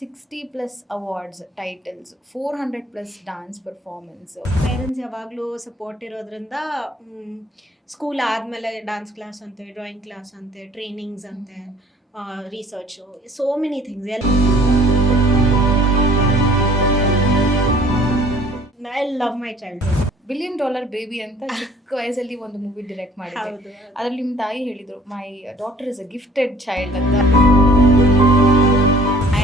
60 plus awards, titles, 400 plus dance performance. Parents ಯಾವಾಗಲೂ support ಇರೋದ್ರಿಂದ school ಆದಮೇಲೆ ಡ್ಯಾನ್ಸ್ ಕ್ಲಾಸ್ ಅಂತೆ, ಡ್ರಾಯಿಂಗ್ ಕ್ಲಾಸ್ ಅಂತೆ, ಟ್ರೈನಿಂಗ್ಸ್ ಅಂತೆ, research, so many things. I love my childhood. $1 billion baby ಅಂತ ಚಿಕ್ಕ ವಯಸ್ಸಲ್ಲಿ ಒಂದು ಮೂವಿ ಡೈರೆಕ್ಟ್ ಮಾಡಿದ್ದೆ. ಹೌದು. ಅದ್ರಲ್ಲಿ ನಿಮ್ಮ ತಾಯಿ ಹೇಳಿದ್ರು, my daughter is a gifted child ಅಂತ.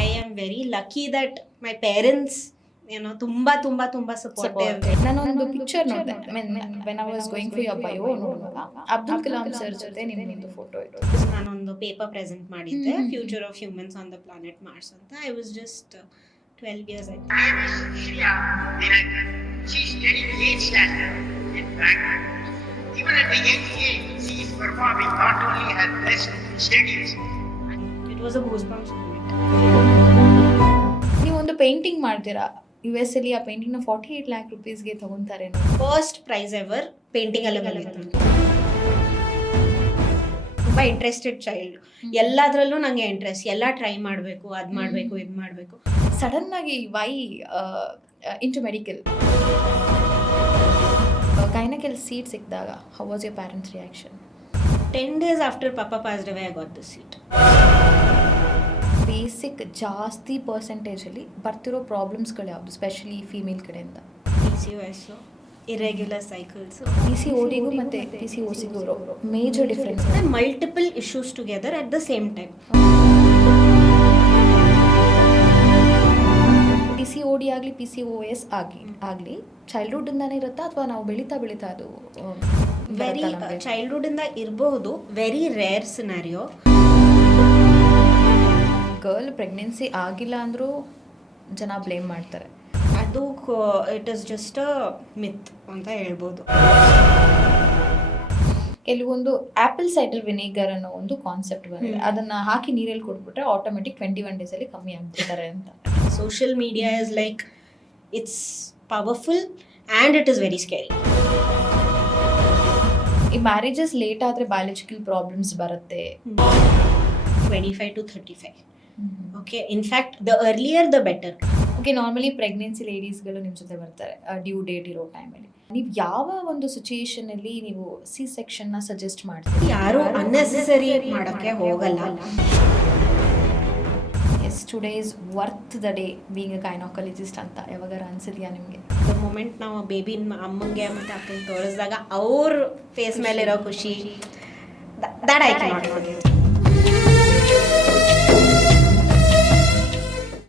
I am very lucky that my parents ತುಂಬಾ ಸಪೋರ್ಟಿವ್. ನಾನೊಂದು ಪಿಕ್ಚರ್ ನೋಡಿದೆ, when I was going for your bio ನೋಡುವಾಗ ಅಬ್ದುಲ್ ಕಲಾಂ ಸರ್ ಜೊತೆ ನಿಮ್ಮೊಂದು ಫೋಟೋ ಇತ್ತು. ನಾನೊಂದು ಪೇಪರ್ ಪ್ರೆಸೆಂಟ್ ಮಾಡಿದ್ದೆ, future of humans on the planet Mars ಅಂತ. I was just 12 years old. She studied 8 standard in Bangalore. Even at the young age, she is performing not only her best studies. It was a goosebumps moment. ನೀವೊಂದು painting ಮಾಡ್ತೀರಾ, US ಅಲ್ಲಿ ಆ ಪೇಂಟಿಂಗ್ನ 48 lakh rupeesಗೆ ತಗೊಂತಾರೆ. First prize ever painting ಅಲ್ಲೇ ಬಂದಿತ್ತು. ತುಂಬ interested child, ಎಲ್ಲದರಲ್ಲೂ ನನಗೆ ಇಂಟ್ರೆಸ್ಟ್, ಎಲ್ಲ ಟ್ರೈ ಮಾಡಬೇಕು, ಅದು ಮಾಡಬೇಕು, ಇದು ಮಾಡಬೇಕು. ಸಡನ್ ಆಗಿ ವೈ ಇಂಟು ಮೆಡಿಕಲ್? ಗೈನಕಲ್ ಸೀಟ್ ಸಿಕ್ಕಿದಾಗ how was your parents reaction? 10 days after Papa passed away, I got the seat. Basic ಜಾಸ್ತಿ ಪರ್ಸೆಂಟೇಜಲ್ಲಿ ಬರ್ತಿರೋ ಪ್ರಾಬ್ಲಮ್ಸ್ಗಳು ಯಾವುದು, ಸ್ಪೆಷಲಿ ಫೀಮೇಲ್ ಕಡೆಯಿಂದ? PCOS, irregular cycles. PCODಗೂ ಮತ್ತು PCOCಗೂ ಇರೋ major difference? Multiple issues together at the same time. PCOD ಆಗಲಿ PCOS ಆಗಲಿ ಚೈಲ್ಡ್ಹುಡ್ಡಿಂದಾನೇ ಇರುತ್ತಾ ಅಥವಾ ನಾವು ಬೆಳೀತಾ ಅದು? ವೆರಿ ಚೈಲ್ಡ್ಹುಡ್ಡಿಂದ ಇರಬಹುದು, very rare scenario. Girl pregnancy ಆಗಿಲ್ಲ ಅಂದರೂ ಜನ ಬ್ಲೇಮ್ ಮಾಡ್ತಾರೆ. ಅದು it is just a myth ಅಂತ ಹೇಳ್ಬೋದು. ಕೆಲವೊಂದು ಆ್ಯಪಲ್ ಸೈಡರ್ ವಿನೆಗರ್ ಅನ್ನೋ ಒಂದು ಕಾನ್ಸೆಪ್ಟ್ ಬಂದಿದೆ, ಅದನ್ನು ಹಾಕಿ ನೀರಲ್ಲಿ ಕೊಟ್ಬಿಟ್ರೆ ಆಟೋಮೆಟಿಕ್ 21 days ಕಮ್ಮಿ ಆಗ್ಬಿಡ್ತಾರೆ ಅಂತ. Social media is like it's powerful and it is very scary. ಈ ಮ್ಯಾರೇಜಸ್ ಲೇಟ್ ಆದರೆ ಬಯಾಲಜಿಕಲ್ ಪ್ರಾಬ್ಲಮ್ಸ್ ಬರುತ್ತೆ. 25 to 35. Okay, in fact the earlier the better. Okay, normally pregnancy ಲೇಡೀಸ್ಗಳು ನಿಮ್ಮ ಜೊತೆ ಬರ್ತಾರೆ ಡ್ಯೂ ಡೇಟ್ ಇರೋ ಟೈಮಲ್ಲಿ. ನೀವು ಯಾವ ಒಂದು ಸಿಚುಯೇಷನಲ್ಲಿ ನೀವು C-ಸೆಕ್ಷನ್ನ ಸಜೆಸ್ಟ್ ಮಾಡ್ತೀರಿ? ಯಾರು ಅನ್ನೆಸೆಸರಿ ಮಾಡೋಕ್ಕೆ ಹೋಗಲ್ಲ. Yes, today is worth the day being a gynaecologist ಅಂತ ಯಾವಾಗಾರ ಅನ್ಸಿದ್ಯಾ ನಿಮಗೆ? ದ ಮೂಮೆಂಟ್ ನಾವು ಬೇಬಿನ ಅಮ್ಮಂಗೆ ಮತ್ತು ಅಪ್ಪಂಗೆ ತೋರಿಸಿದಾಗ ಅವ್ರ ಫೇಸ್ ಮೇಲಿರೋ ಖುಷಿ, that I can not forget.